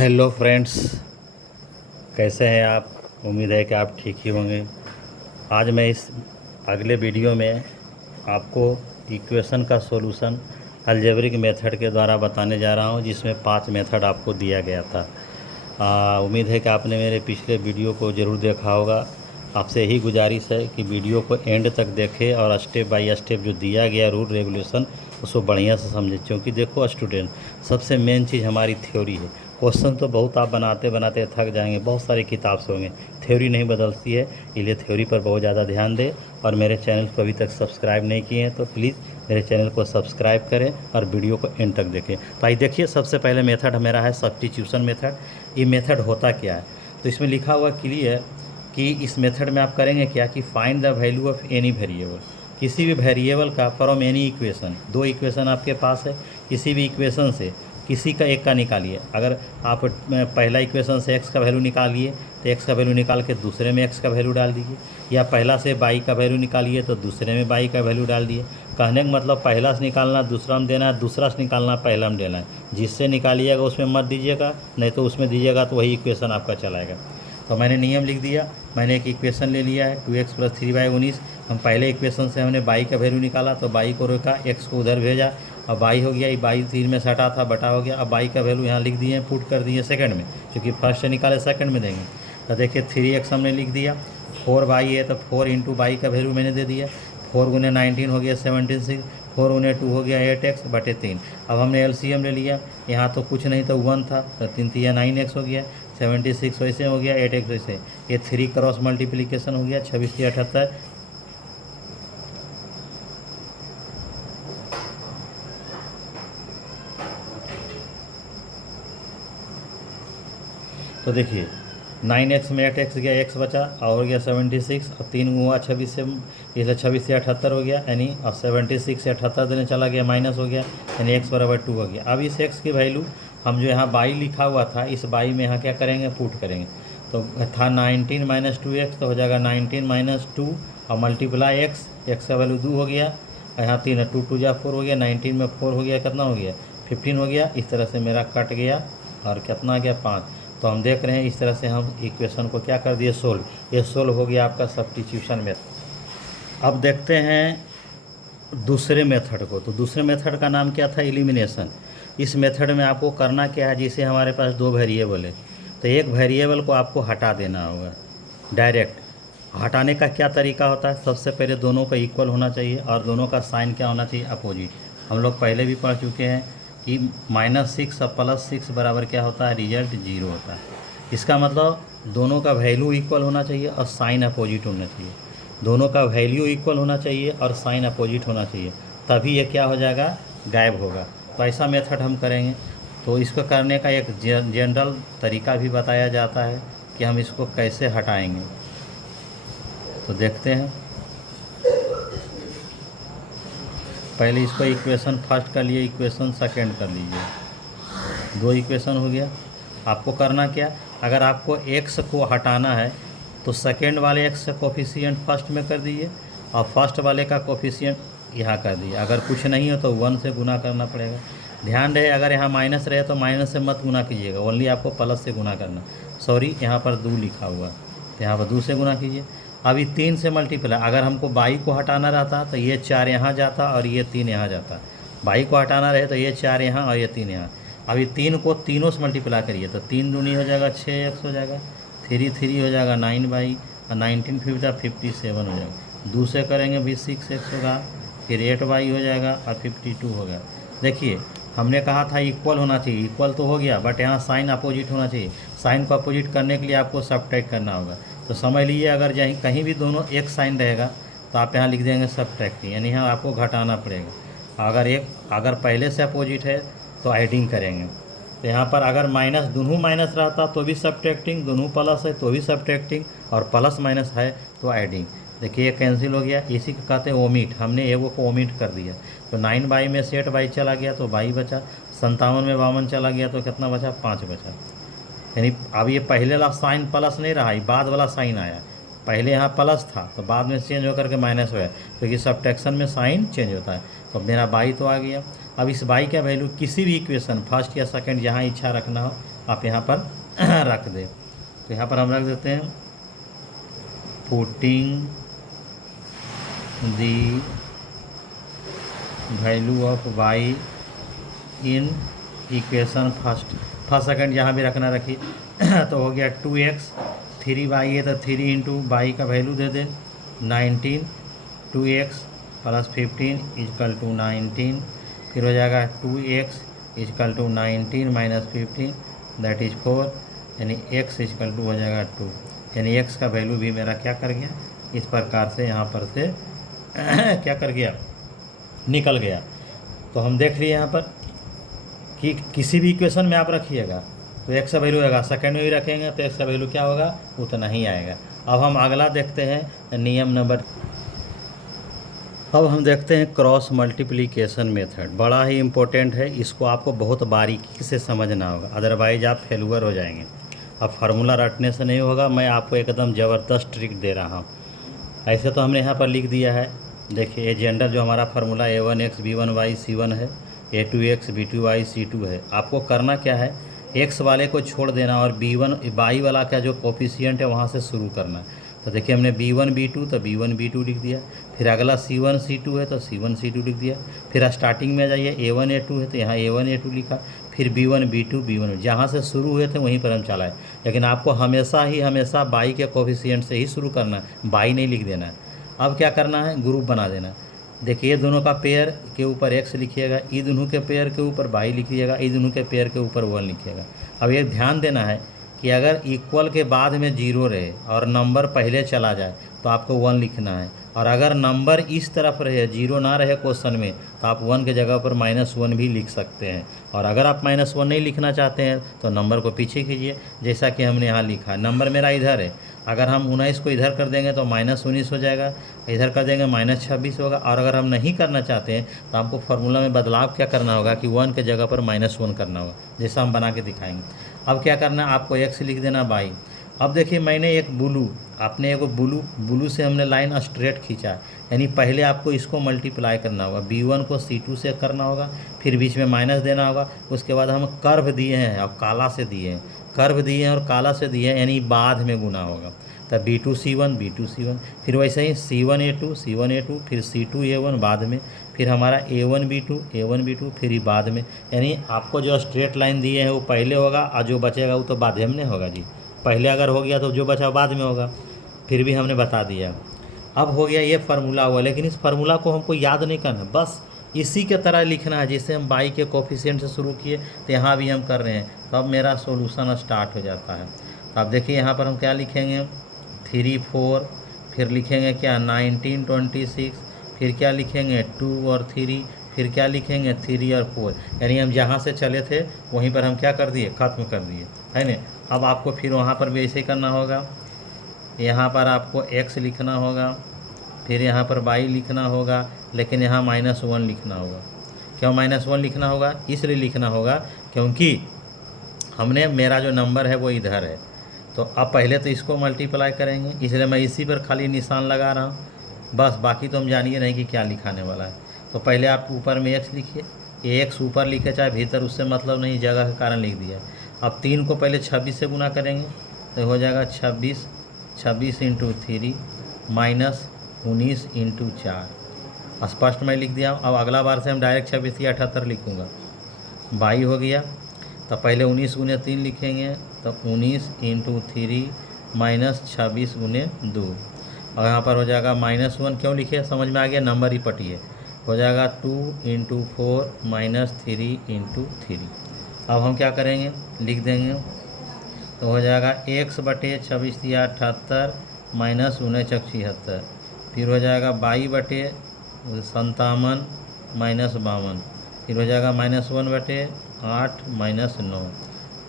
Hello friends, कैसे हैं आप। उम्मीद है कि आप ठीक ही होंगे। आज मैं इस अगले वीडियो में आपको इक्वेशन का सॉल्यूशन अलजेब्रिक मेथड के द्वारा बताने जा रहा हूं, जिसमें 5 मेथड आपको दिया गया था। उम्मीद है कि आपने मेरे पिछले वीडियो को ज़रूर देखा होगा। आपसे यही गुजारिश है कि वीडियो को एंड तक देखें और स्टेप बाय स्टेप जो दिया गया रूल रेगुलेशन उसको बढ़िया से समझें। क्योंकि देखो स्टूडेंट, सबसे मेन चीज़ हमारी थ्योरी है। क्वेश्चन तो बहुत आप बनाते बनाते थक जाएंगे, बहुत सारी किताब से होंगे, थ्योरी नहीं बदलती है। इसलिए थ्योरी पर बहुत ज़्यादा ध्यान दें। और मेरे चैनल को अभी तक सब्सक्राइब नहीं किए हैं तो प्लीज़ मेरे चैनल को सब्सक्राइब करें और वीडियो को एंड तक देखें। तो आइए देखिए, सबसे पहले मेथड मेरा है सब्स्टिट्यूशन मेथड। ये मेथड होता क्या है, तो इसमें लिखा हुआ क्लियर कि इस मेथड में आप करेंगे क्या कि find the value of any variable, किसी भी वेरिएबल का फ्रॉम एनी इक्वेशन। दो इक्वेशन आपके पास है, किसी भी इक्वेशन से किसी का एक का निकालिए। अगर आप पहला इक्वेशन से एक्स का वैल्यू निकालिए तो एक्स का वैल्यू निकाल के दूसरे में एक्स का वैल्यू डाल दीजिए, या पहला से बाई का वैल्यू निकालिए तो दूसरे में बाई का वैल्यू डाल दिए। कहने का मतलब पहला से निकालना दूसरा में देना है, दूसरा से निकालना पहला में देना है। जिससे निकालिएगा उसमें मत दीजिएगा, नहीं तो उसमें दीजिएगा तो वही इक्वेशन आपका चलाएगा। तो मैंने नियम लिख दिया। मैंने एक इक्वेशन ले लिया है 2x + 3y/19। हम पहले इक्वेशन से हमने बाई का वैल्यू निकाला तो बाई को रोका, एक्स को उधर भेजा, अब बाई हो गया। ये बाई 3 में सटा था, बटा हो गया। अब बाई का वैल्यू यहाँ लिख दिए, पुट कर दिए सेकंड में, क्योंकि फर्स्ट से निकाले सेकंड में देंगे। तो देखिए 3x हमने लिख दिया। 4 बाई है तो 4 × बाई का वैल्यू मैंने दे दिया। 4 × 19 हो गया 76, 4 × 2 हो गया 8x/3। अब हमने एलसीएम ले लिया। यहाँ तो कुछ नहीं तो 1 था, तो 3 × 9x हो गया, 76 वैसे हो गया, 8x वैसे। ये 3 क्रॉस मल्टीप्लिकेशन हो गया, 26 × 78। तो देखिए 9x में 8x गया, x बचा और हो गया 76, और 3 हुआ 26 से, इसलिए 26 से 78 हो गया, यानी अब 76 से 78 देने चला गया, माइनस हो गया, यानी x = 2 हो गया। अब इस x की वैल्यू हम जो यहाँ बाई लिखा हुआ था, इस बाई में यहाँ क्या करेंगे, पुट करेंगे। तो था 19 - 2x, तो हो जाएगा 19 - 2 और मल्टीप्लाई x का वैल्यू 2 हो गया, और यहाँ 3 2 2 जा 4 हो गया, 19 में 4 हो गया, कितना हो गया 15 हो गया। इस तरह से मेरा कट गया और कितना आ गया 5। तो हम देख रहे हैं इस तरह से हम इक्वेशन को क्या कर दिए, सोल्व। ये सोल्व हो गया आपका सब्स्टिट्यूशन मेथड। अब देखते हैं दूसरे मेथड को। तो दूसरे मेथड का नाम क्या था, एलिमिनेशन। इस मेथड में आपको करना क्या है, जैसे हमारे पास 2 वेरिएबल है तो एक वेरिएबल को आपको हटा देना होगा डायरेक्ट। हटाने का क्या तरीका होता है, सबसे पहले दोनों का इक्वल होना चाहिए और दोनों का साइन क्या होना चाहिए, अपोजिट। हम लोग पहले भी पढ़ चुके हैं कि -6 और +6 बराबर क्या होता है, रिजल्ट 0 होता है। इसका मतलब दोनों का वैल्यू इक्वल होना चाहिए और साइन अपोजिट होना चाहिए। दोनों का वैल्यू इक्वल होना चाहिए और साइन अपोजिट होना चाहिए, तभी ये क्या हो जाएगा, गायब होगा। तो ऐसा मेथड हम करेंगे। तो इसको करने का एक जनरल तरीका भी बताया जाता है कि हम इसको कैसे हटाएंगे। तो देखते हैं। पहले इसको इक्वेशन फर्स्ट कर लिए, इक्वेशन सेकंड कर लीजिए। 2 इक्वेशन हो गया। आपको करना क्या, अगर आपको x को हटाना है तो सेकंड वाले x का कोफिशिएंट फर्स्ट में कर दीजिए और फर्स्ट वाले का कोफिशिएंट यहाँ कर दिए। अगर कुछ नहीं हो तो 1 से गुना करना पड़ेगा। ध्यान रहे, अगर यहाँ माइनस रहे तो माइनस से मत गुना कीजिएगा, ओनली आपको प्लस से गुना करना। सॉरी, यहाँ पर 2 लिखा हुआ है तो यहाँ पर 2 से गुना कीजिए। अभी 3 से मल्टीप्लाई, अगर हमको बाई को हटाना रहता तो ये 4 यहाँ जाता और ये 3 यहाँ जाता। बाई को हटाना रहे तो ये 4 यहाँ और ये 3 यहाँ। अभी 3 को तीनों से मल्टीप्लाई करिए तो 3 दूनी हो जाएगा 6x हो जाएगा, 3 3 हो जाएगा 9y, और 19 5 57 हो जाएगा। 2 से करेंगे भी 6x होगा, फिर 8y हो जाएगा और 52 होगा। देखिए हमने कहा था इक्वल होना चाहिए, इक्वल तो हो गया, बट यहाँ साइन अपोजिट होना चाहिए। साइन को अपोजिट करने के लिए आपको सब्ट्रैक्ट करना होगा। तो समझ लीजिए, अगर कहीं भी दोनों एक साइन रहेगा तो आप यहाँ लिख देंगे सब्ट्रैक्टिंग, यानी यहाँ आपको घटाना पड़ेगा। अगर पहले से अपोजिट है तो एडिंग करेंगे। तो यहाँ पर अगर माइनस, दोनों माइनस रहता तो भी सब्ट्रैक्टिंग, दोनों प्लस है तो भी सब्ट्रैक्टिंग, और प्लस माइनस है तो एडिंग। देखिए ये कैंसिल हो गया, इसी को कहते हैं ओमिट। हमने एगो को ओमिट कर दिया तो 9y में से 8y चला गया तो y बचा, 57 में 52 चला गया तो कितना बचा, 5 बचा। यानी अब ये पहले वाला साइन प्लस नहीं रहा, ये बाद वाला साइन आया। पहले यहाँ प्लस था तो बाद में चेंज होकर के माइनस हुआ, क्योंकि सब्ट्रैक्शन में साइन चेंज होता है। तो मेरा बाई तो आ गया। अब इस बाई का वैल्यू किसी भी इक्वेशन फर्स्ट या सेकंड जहाँ इच्छा रखना हो आप यहाँ पर रख दें। तो यहाँ पर हम रख देते हैं putting the value of y in equation first second जहाँ भी रखना रखिए। तो हो गया 2x, 3y है तो 3 इंटू वाई का वैल्यू दे दें 19, 2x प्लस 15 इजकल टू 19, फिर हो जाएगा 2x is equal to 19 minus 15 that is 4, यानी x इजकल टू हो जाएगा 2, यानी x का वैल्यू भी मेरा क्या कर गया, इस प्रकार से यहाँ पर से क्या कर गया, निकल गया। तो हम देख लिए यहाँ पर कि किसी भी इक्वेशन में आप रखिएगा तो x का वैल्यू आएगा, सेकंड में भी रखेंगे तो x का वैल्यू क्या होगा, उतना ही आएगा। अब हम अगला देखते हैं नियम नंबर, अब हम देखते हैं क्रॉस मल्टीप्लिकेशन मेथड। बड़ा ही इम्पोर्टेंट है, इसको आपको बहुत बारीकी से समझना होगा, अदरवाइज आप फेलुअर हो जाएंगे। अब फार्मूला रटने से नहीं होगा, मैं आपको एकदम ज़बरदस्त ट्रिक दे रहा हूँ। ऐसे तो हमने यहाँ पर लिख दिया है, देखिए ये जेंडर जो हमारा फार्मूला a1x b1y c1 है, a2x b2y c2 है। आपको करना क्या है, x वाले को छोड़ देना और b1 y वाला का जो कोफिशिएंट है वहाँ से शुरू करना है। तो देखिए हमने b1 b2 तो b1 b2 लिख दिया, फिर अगला c1 c2 है तो c1 c2 लिख दिया, फिर स्टार्टिंग में जाइए a1 a2 है तो यहाँ a1 a2 लिखा, फिर b1 b2 b1, जहाँ से शुरू हुए थे वहीं पर हम चलाए। लेकिन आपको हमेशा बाई के कोफिशिएंट से ही शुरू करना है, बाई नहीं लिख देना है। अब क्या करना है, ग्रुप बना देना। देखिए ये दोनों का पेयर के ऊपर x लिखिएगा, ये दोनों के पेयर के ऊपर बाई लिखिएगा, ये दोनों के पेयर के ऊपर 1 लिखिएगा। अब ये ध्यान देना है कि अगर इक्वल के बाद में 0 रहे और नंबर पहले चला जाए तो आपको 1 लिखना है, और अगर नंबर इस तरफ रहे 0 ना रहे क्वेश्चन में तो आप 1 के जगह पर -1 भी लिख सकते हैं। और अगर आप -1 नहीं लिखना चाहते हैं तो नंबर को पीछे कीजिए, जैसा कि हमने यहाँ लिखा। नंबर मेरा इधर है, अगर हम 19 को इधर कर देंगे तो -19 हो जाएगा, इधर कर देंगे -26 होगा। और अगर हम नहीं करना चाहते हैं तो आपको फार्मूला में बदलाव क्या करना होगा कि 1 के जगह पर -1 करना होगा, जैसा हम बना के दिखाएंगे। अब क्या करना है, आपको x लिख देना बाई। अब देखिए मैंने एक ब्लू, आपने एक ब्लू से हमने लाइन स्ट्रेट खींचा, यानी पहले आपको इसको मल्टीप्लाई करना होगा, b1 को c2 से करना होगा, फिर बीच में माइनस देना होगा। उसके बाद हम कर्व दिए हैं और काला से दिए हैं, कर्व दिए हैं और काला से दिए हैं, यानी बाद में गुना होगा। तब b2 c1, फिर वैसे ही c1 a2, फिर c2 a1 बाद में, फिर हमारा a1 b2, फिर ही बाद में। यानी आपको जो स्ट्रेट लाइन दिए हैं वो पहले होगा और जो बचेगा वो तो बाद में होगा जी। पहले अगर हो गया तो जो बचा बाद में होगा, फिर भी हमने बता दिया। अब हो गया ये फार्मूला हुआ, लेकिन इस फार्मूला को हमको याद नहीं करना, बस इसी के तरह लिखना है जैसे हम बाई के कोफिशिएंट से शुरू किए तो यहाँ भी हम कर रहे हैं। तो अब मेरा सोल्यूशन स्टार्ट हो जाता है। तो अब देखिए यहाँ पर हम क्या लिखेंगे, 3 4, फिर लिखेंगे क्या 19 26, फिर क्या लिखेंगे 2 और 3, फिर क्या लिखेंगे 3 और 4, यानी हम जहाँ से चले थे वहीं पर हम क्या कर दिए, ख़त्म कर दिए, है ना। अब आपको फिर वहाँ पर भी ऐसे करना होगा, यहाँ पर आपको x लिखना होगा, फिर यहाँ पर y लिखना होगा, लेकिन यहाँ -1 लिखना होगा। क्यों -1 लिखना होगा, इसलिए लिखना होगा क्योंकि हमने मेरा जो नंबर है वो इधर है। तो अब पहले तो इसको मल्टीप्लाई करेंगे, इसलिए मैं इसी पर खाली निशान लगा रहा हूँ, बस बाकी तो हम जानिए नहीं कि क्या लिखाने वाला है। तो पहले आप ऊपर में x लिखिए, x ऊपर लिखे चाहे भीतर, उससे मतलब नहीं, जगह के कारण लिख दिया। अब 3 को पहले 26 से गुना करेंगे तो हो जाएगा 26 × 3 -19 × 4, स्पष्ट मैं लिख दिया। अब अगला बार से हम डायरेक्ट 26 या 78 लिखूँगा, 22 हो गया। तो पहले 19 × 3 लिखेंगे तो 19 × 3 -26 × 2, और यहाँ पर हो जाएगा -1। क्यों लिखे, समझ में आ गया, नंबर ही पटिए, हो जाएगा 2 × 4 -3 × 3। अब हम क्या करेंगे, लिख देंगे तो हो जाएगा x बटे 26 × 78 -19 × 76, फिर हो जाएगा 22 बटे 57 -52, फिर हो जाएगा -1 बटे 8 -9,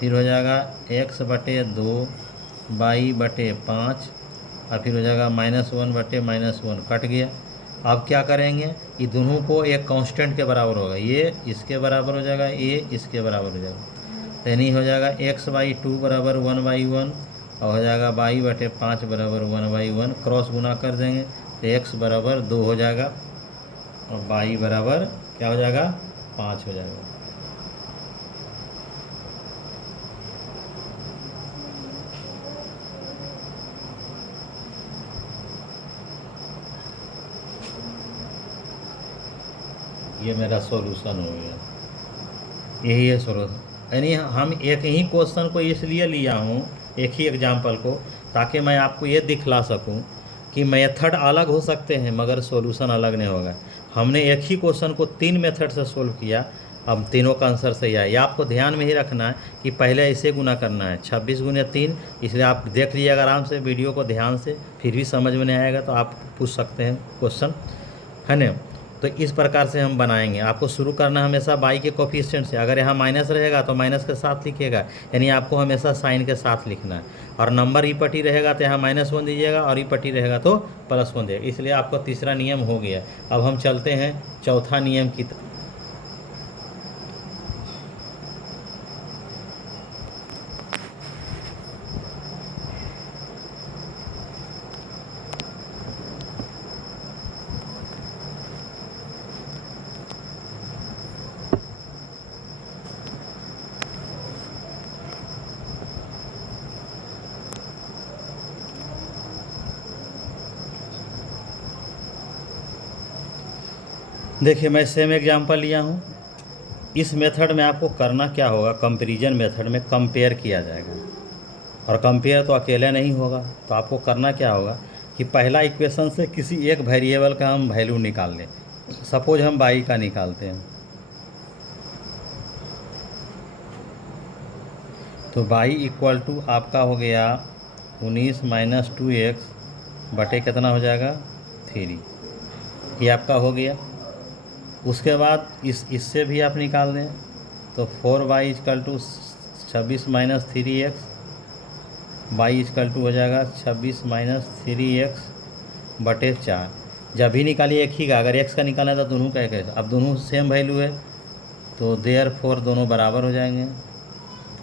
फिर हो जाएगा x बटे 2 22 बटे 5, और फिर हो जाएगा -1 बटे -1, कट गया। अब क्या करेंगे, ये दोनों को एक कांस्टेंट के बराबर होगा, ये इसके बराबर हो जाएगा, ये इसके बराबर हो जाएगा, यानी हो जाएगा x/2 बराबर 1/1, और हो जाएगा 22 बटे 5 बराबर 1/1। क्रॉस गुना कर देंगे तो x बराबर 2 हो जाएगा और y बराबर क्या हो जाएगा, 5 हो जाएगा। ये मेरा सॉल्यूशन हो गया। यही है सॉल्यूशन। यानी हम एक ही क्वेश्चन को इसलिए लिया हूँ, एक ही एग्जाम्पल को, ताकि मैं आपको ये दिखला सकूँ कि मेथड अलग हो सकते हैं मगर सॉल्यूशन अलग नहीं होगा। हमने एक ही क्वेश्चन को 3 मेथड से सोल्व किया, अब तीनों का आंसर सही आया। ये आपको ध्यान में ही रखना है कि पहले ऐसे गुना करना है 26 गुने 3। इसलिए आप देख लीजिएगा आराम से वीडियो को ध्यान से, फिर भी समझ में नहीं आएगा तो आप पूछ सकते हैं क्वेश्चन, है ना। तो इस प्रकार से हम बनाएंगे। आपको शुरू करना हमेशा बाई के कोफिशिएंट से। अगर यहाँ माइनस रहेगा तो माइनस के साथ लिखिएगा, यानी आपको हमेशा साइन के साथ लिखना है। और नंबर ई पट्टी रहेगा तो यहाँ -1 दीजिएगा, और ई पट्टी रहेगा तो +1 दीजिएगा। इसलिए आपको तीसरा नियम हो गया। अब हम चलते हैं चौथा नियम की तरफ। देखिए मैं सेम एग्जांपल लिया हूँ। इस मेथड में आपको करना क्या होगा, कंपैरिजन मेथड में कंपेयर किया जाएगा, और कंपेयर तो अकेले नहीं होगा। तो आपको करना क्या होगा कि पहला इक्वेशन से किसी एक वेरिएबल का हम वैल्यू निकाल लें। सपोज हम बाई का निकालते हैं, तो बाई इक्वल टू आपका हो गया 19 - 2x बटे कितना हो जाएगा 3। ये आपका हो गया। उसके बाद इससे भी आप निकाल दें, तो 4y equal to 26 - 3x, y equal to हो जाएगा 26 - 3x बटे 4। जब भी निकालिए एक ही का, अगर x का निकालना है तो दोनों का एक है। अब दोनों सेम वैल्यू है तो देयरफॉर दोनों बराबर हो जाएंगे।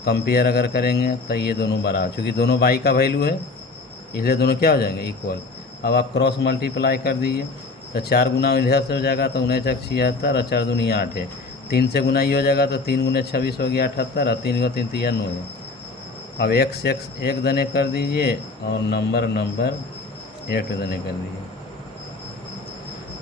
कंपेयर अगर करेंगे तो ये दोनों बराबर, क्योंकि दोनों y का वैल्यू है इसलिए दोनों क्या हो जाएंगे इक्वल। अब आप क्रॉस मल्टीप्लाई कर दीजिए, तो 4 गुना इधर से हो जाएगा तो 19 × 76 और 4 दूनी 8 है। 3 से गुना ये हो जाएगा तो 3 × 26 हो गया 78, और 3 × 3 = 9 है। अब x एक दने कर दीजिए और नंबर 8 दने कर दीजिए,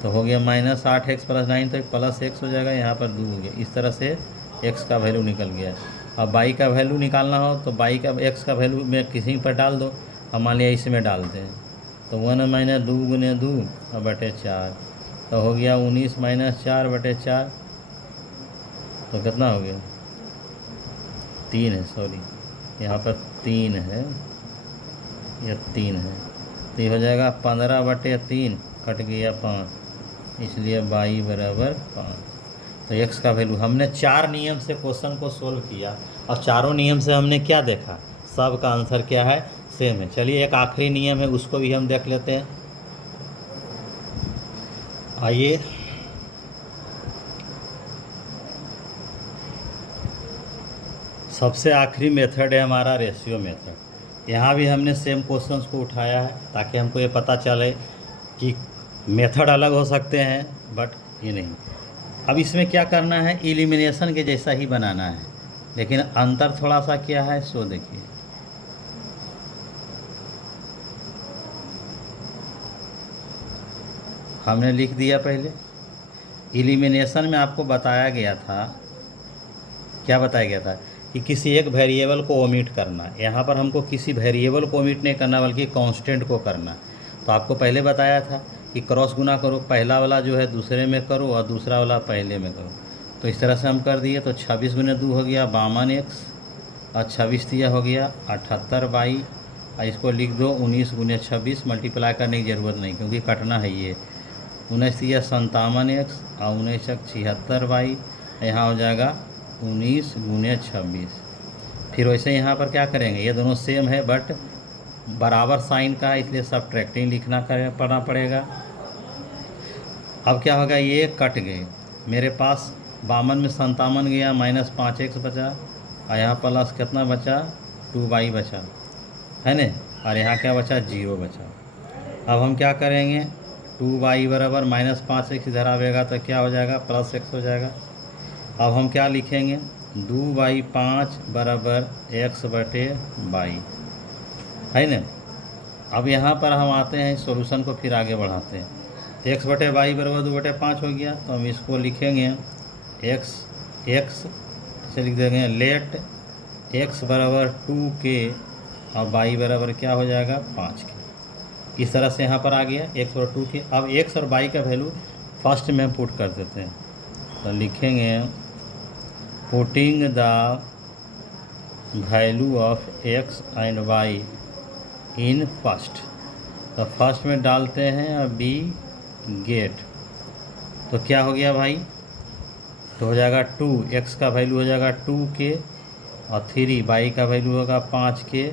तो हो गया -8x + 9, तो +x हो जाएगा, यहाँ पर 2 हो गया। इस तरह से x का वैल्यू निकल गया। अब y का वैल्यू निकालना हो तो y का x का वैल्यू में किसी पर डाल दो। हम मान लिया इसमें डालते हैं, तो 1 - 2 × 2 और बटे 4, तो हो गया 19 - 4 बटे 4, तो कितना हो गया 3 है, सॉरी यहाँ पर 3 है, यह 3 है, तो ये हो जाएगा 15 बटे 3 कट गया 5, इसलिए y बराबर 5। तो x का वैल्यू, हमने 4 नियम से क्वेश्चन को सोल्व किया, और चारों नियम से हमने क्या देखा, सब का आंसर क्या है, सेम है। चलिए एक आखिरी नियम है उसको भी हम देख लेते हैं। आइए सबसे आखिरी मेथड है हमारा रेशियो मेथड। यहाँ भी हमने सेम क्वेश्चंस को उठाया है ताकि हमको ये पता चले कि मेथड अलग हो सकते हैं बट ये नहीं। अब इसमें क्या करना है, एलिमिनेशन के जैसा ही बनाना है, लेकिन अंतर थोड़ा सा क्या है सो देखिए। हमने लिख दिया पहले। एलिमिनेशन में आपको बताया गया था, क्या बताया गया था कि किसी एक वेरिएबल को ओमिट करना। यहाँ पर हमको किसी वेरिएबल को ओमिट नहीं करना बल्कि कांस्टेंट को करना। तो आपको पहले बताया था कि क्रॉस गुना करो, पहला वाला जो है दूसरे में करो और दूसरा वाला पहले में करो। तो इस तरह से हम कर दिए, तो 26 × 2 हो गया 52x, और 26 दिया हो गया 78y, और इसको लिख दो 19 × 26, मल्टीप्लाई करने की ज़रूरत नहीं क्योंकि कटना है ये। 19 दिया 57x और 19 × 76y, यहाँ हो जाएगा 19 × 26। फिर वैसे यहाँ पर क्या करेंगे, ये दोनों सेम है बट बराबर साइन का है इसलिए सब्ट्रैक्टिंग लिखना पड़ना पड़ेगा। अब क्या होगा, ये कट गए, मेरे पास 52 में 57 गया, -5x बचा, और यहाँ प्लस कितना बचा 2y बचा, है न, और यहाँ क्या बचा 0 बचा। अब हम क्या करेंगे, 2y बराबर -5x इधर आवेगा तो क्या हो जाएगा +x हो जाएगा। अब हम क्या लिखेंगे, 2y 5 बराबर x बटे y, है न। अब यहाँ पर हम आते हैं सॉल्यूशन को फिर आगे बढ़ाते हैं। एक्स बटे वाई बराबर 2/5 हो गया। तो हम इसको लिखेंगे एक्स ऐसे लिख देंगे, लेट एक्स बराबर 2k और वाई बराबर क्या हो जाएगा 5k। इस तरह से यहाँ पर आ गया एक्स बराबर 2k। अब एक्स और वाई का वैल्यू फर्स्ट में हम पुट कर देते हैं। तो लिखेंगे putting the value of x and y in first. तो फर्स्ट में डालते हैं और बी गेट। तो क्या हो गया भाई, तो हो जाएगा 2, एक्स का वैल्यू हो जाएगा 2k और 3 वाई का वैल्यू होगा 5k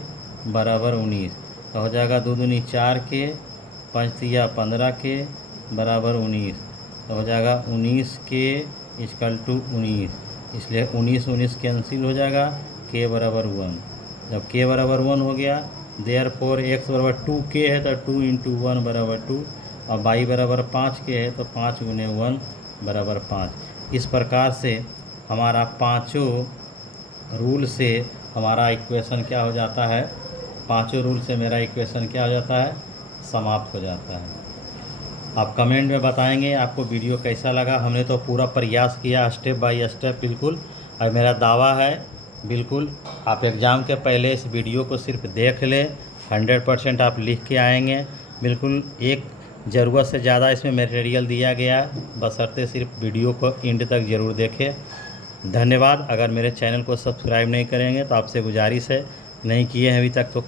बराबर 19। तो हो जाएगा 2 दूनी 4k, 5 तिया 15k बराबर 19। तो हो जाएगा 19k इक्वल टू 19। इसलिए 19 कैंसिल हो जाएगा, k बराबर 1। जब k बराबर 1 हो गया, देयरफॉर x बराबर 2k है तो 2 इंटू 1 बराबर 2 और y बराबर 5k है तो 5 गुने 1 बराबर 5। इस प्रकार से हमारा पांचों रूल से हमारा इक्वेशन क्या हो जाता है, पांचों रूल से मेरा इक्वेशन क्या हो जाता है, समाप्त हो जाता है। आप कमेंट में बताएंगे आपको वीडियो कैसा लगा। हमने तो पूरा प्रयास किया स्टेप बाय स्टेप बिल्कुल, और मेरा दावा है बिल्कुल आप एग्ज़ाम के पहले इस वीडियो को सिर्फ देख लें, 100% आप लिख के आएंगे। बिल्कुल एक ज़रूरत से ज़्यादा इसमें मटेरियल दिया गया, बशर्ते सिर्फ वीडियो को एंड तक ज़रूर देखें। धन्यवाद। अगर मेरे चैनल को सब्सक्राइब नहीं करेंगे तो आपसे गुजारिश है, नहीं किए हैं अभी तक तो